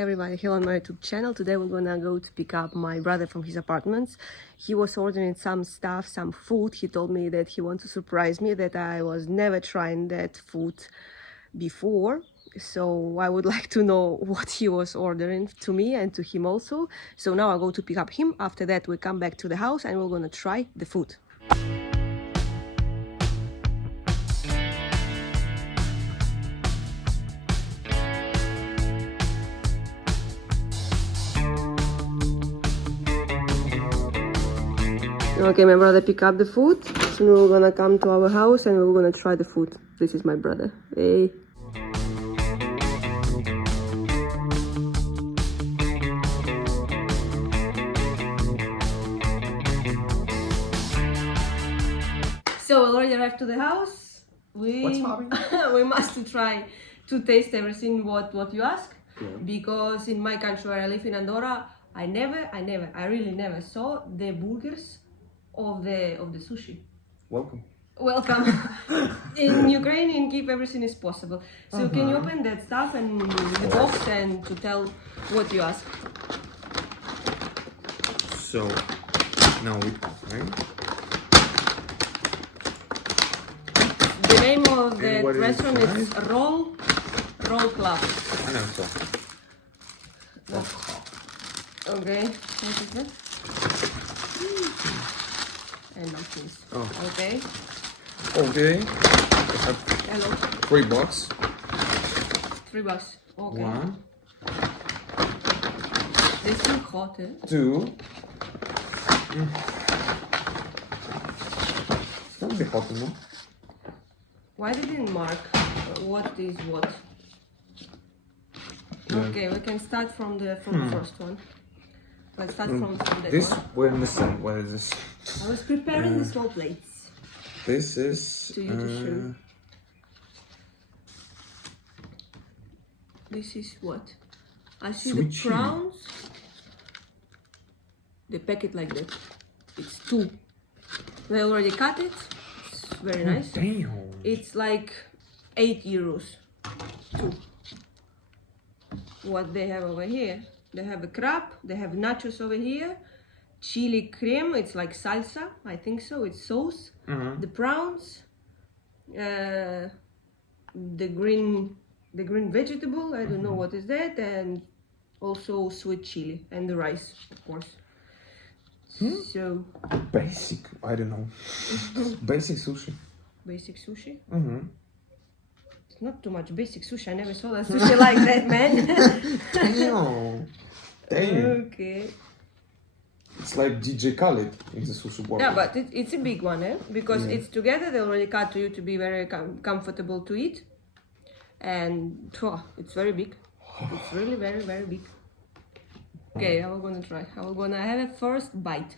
everybody, hello on my YouTube channel. Today we're gonna go to pick up my brother from his apartments. He was ordering some stuff, some food. He told me that he wants to surprise me, that I was never trying that food before. So I would like to know what he was ordering to me and to him also. So now I'll go to pick up him. After that we come back to the house and we're gonna try the food. Okay, my brother picked up the food. Soon we're gonna come to our house and we're gonna try the food. This is my brother. Hey. So we already arrived to the house. We must try to taste everything what you ask. Yeah. Because in my country where I live in Andorra, I really never saw the burgers of the sushi. Welcome. In Ukrainian, keep everything is possible. So can you open that stuff and the box and to tell what you ask? So now we open. The name of the restaurant is Roll Club. I know so. Okay. What is that? And napkins. Oh. Okay. Okay. Hello. $3. $3. Okay. 1. They're still hot, eh? 2. It's gonna be hot enough. Why they didn't mark what is what? Yeah. Okay, we can start from the first one. Let's start from that This one. we're missing. What is this? I was preparing the small plates. This is To you to show. This is what? I see the Sushi. prawns. They pack it like that. It's 2. They already cut it. It's very nice. Damn. It's like €8. 2. What they have over here? They have a crab, they have nachos over here, chili cream, it's like salsa, I think so, it's sauce, the prawns, the green vegetable, I don't know what is that, and also sweet chili, and the rice, of course. So Basic, I don't know. Basic sushi. Basic sushi? It's not too much basic sushi, I never saw that sushi like that, man. Damn. Damn. Okay. It's like DJ Khaled in the sushi world. Yeah, but it's a big one, eh? Because it's together, they already cut to you to be very comfortable to eat. And it's very big. It's really very, very big. Okay, I'm gonna try. I'm gonna have a first bite.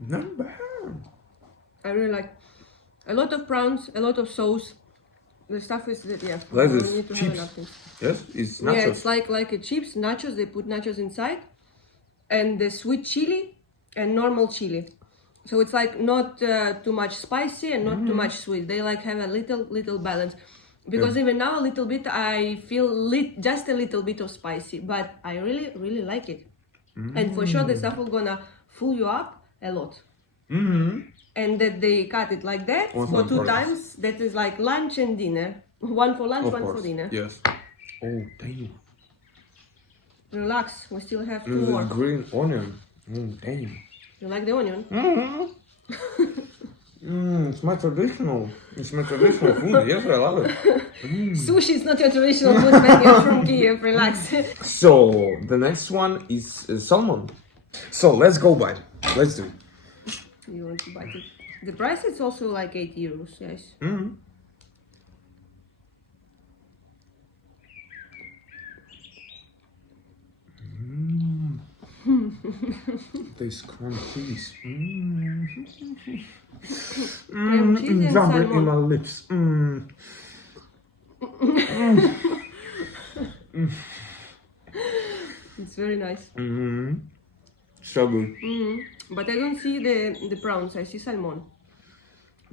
Not bad. I really like a lot of prawns, a lot of sauce. The stuff is that Like we this need to have chips. napkins. Yes, it's nachos. Yeah, it's like a chips, nachos. They put nachos inside, and the sweet chili and normal chili. So it's like not too much spicy and not too much sweet. They like have a little balance. Because even now a little bit I feel just a little bit of spicy, but I really like it. And for sure the stuff will gonna fill you up a lot. And that they cut it like that for 2 times. That is like lunch and dinner. One for lunch, one for dinner. Yes. Oh, damn. Relax, we still have 2 more. Green onion. Damn. You like the onion? It's my traditional. It's my traditional food. Yes, I love it. Sushi is not your traditional food, man. You're from Kiev. Relax. So the next one is salmon. So let's go buy it. Let's do it. You want to bite it? The price is also like €8. Yes. This cream cheese. Cream cheese and Jumper in salmon. my lips. It's very nice. So good. But I don't see the prawns. I see salmon.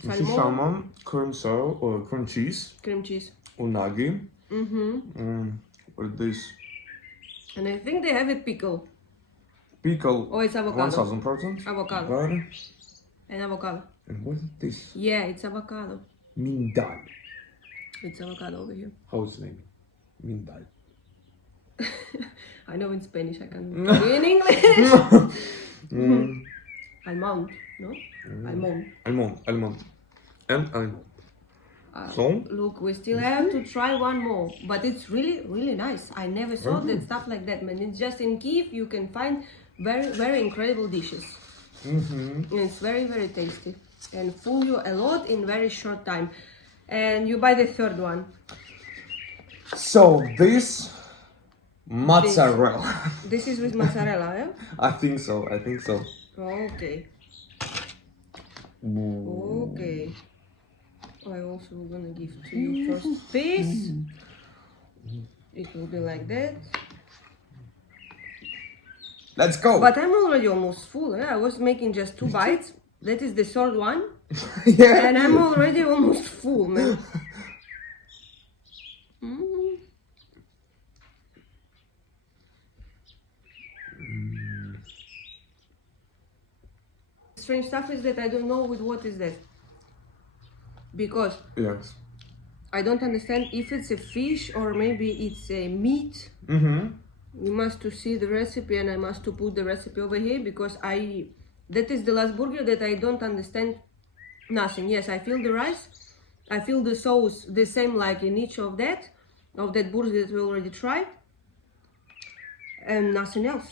Sushi salmon, cream soy or cream cheese, cream cheese. unagi. With this And I think they have a pickle. pickle. Oh, it's avocado. 1000%. Avocado. Butter. And avocado. And what is this? Yeah, it's avocado. Mindal. It's avocado over here. How's the name? Mindal. I know in Spanish, I can in English. Almond, no? Almond. Almond. And almond. So? Look, we still have to try one more, but it's really, really nice. I never saw that stuff like that, man. It's just in Kyiv you can find very, very incredible dishes. And it's very, very tasty and fool you a lot in very short time. And you buy the third one. So this mozzarella. This is with mozzarella, yeah? I think so. Okay. Ooh. Okay. I also gonna give to you first piece. It will be like that. Let's go. But I'm already almost full. I was making just 2 bites. That is the third one. Yeah. And I'm already almost full, man. Strange stuff is that I don't know with what is that. Because Yes. I don't understand if it's a fish or maybe it's a meat. You must to see the recipe and I must to put the recipe over here because that is the last burger that I don't understand nothing. Yes, I feel the rice, I feel the sauce the same like in each of that burger that we already tried, and nothing else.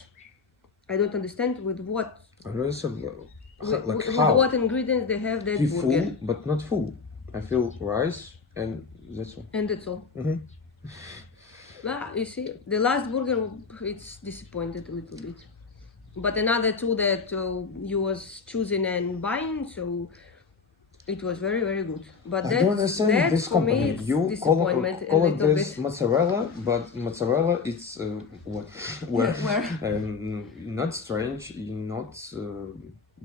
I don't understand with what I don't know, like with how what ingredients they have that he burger. full but not full. I feel rice and that's all. And that's all. You see, the last burger, it's disappointed a little bit. But another 2 that you was choosing and buying, so it was very, very good. But I don't understand that this for me, company. it's You disappointment a call it little this bit. mozzarella, but mozzarella it's what? Where? Where? Not strange, not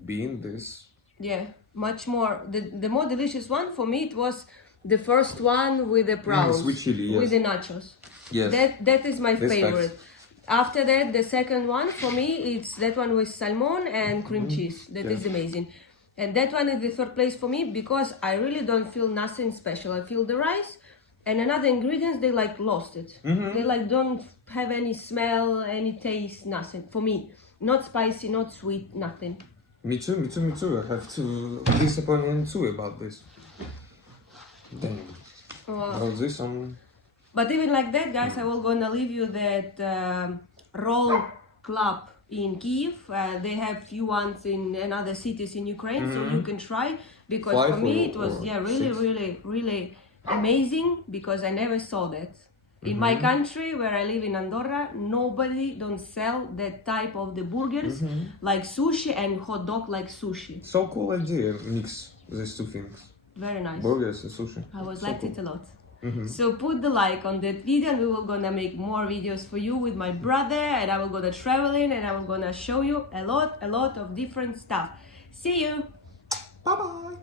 being this. Yeah, much more. The more delicious one for me, it was the first one with the prawns, sweet chili, yes. with the nachos. Yes. That is my This favorite. types. After that, the second one for me, it's that one with salmon and cream cheese. That is amazing. And that one is the third place for me because I really don't feel nothing special. I feel the rice and another ingredients, they like lost it. They like don't have any smell, any taste, nothing for me. Not spicy, not sweet, nothing. Me too. I have to disappoint too about this. Damn. About this But even like that, guys, I will gonna leave you that roll club in Kyiv. They have few ones in another cities in Ukraine, so you can try. Because 5 for me it or was really, 6. really, really amazing because I never saw that. In my country, where I live in Andorra, nobody don't sell that type of the burgers like sushi and hot dog like sushi. So cool idea, mix these 2 things. Very nice. Burgers and sushi. I was So liked cool. it a lot. So put the like on that video and we will gonna make more videos for you with my brother and I will gonna traveling and I will gonna show you a lot of different stuff. See you! Bye bye.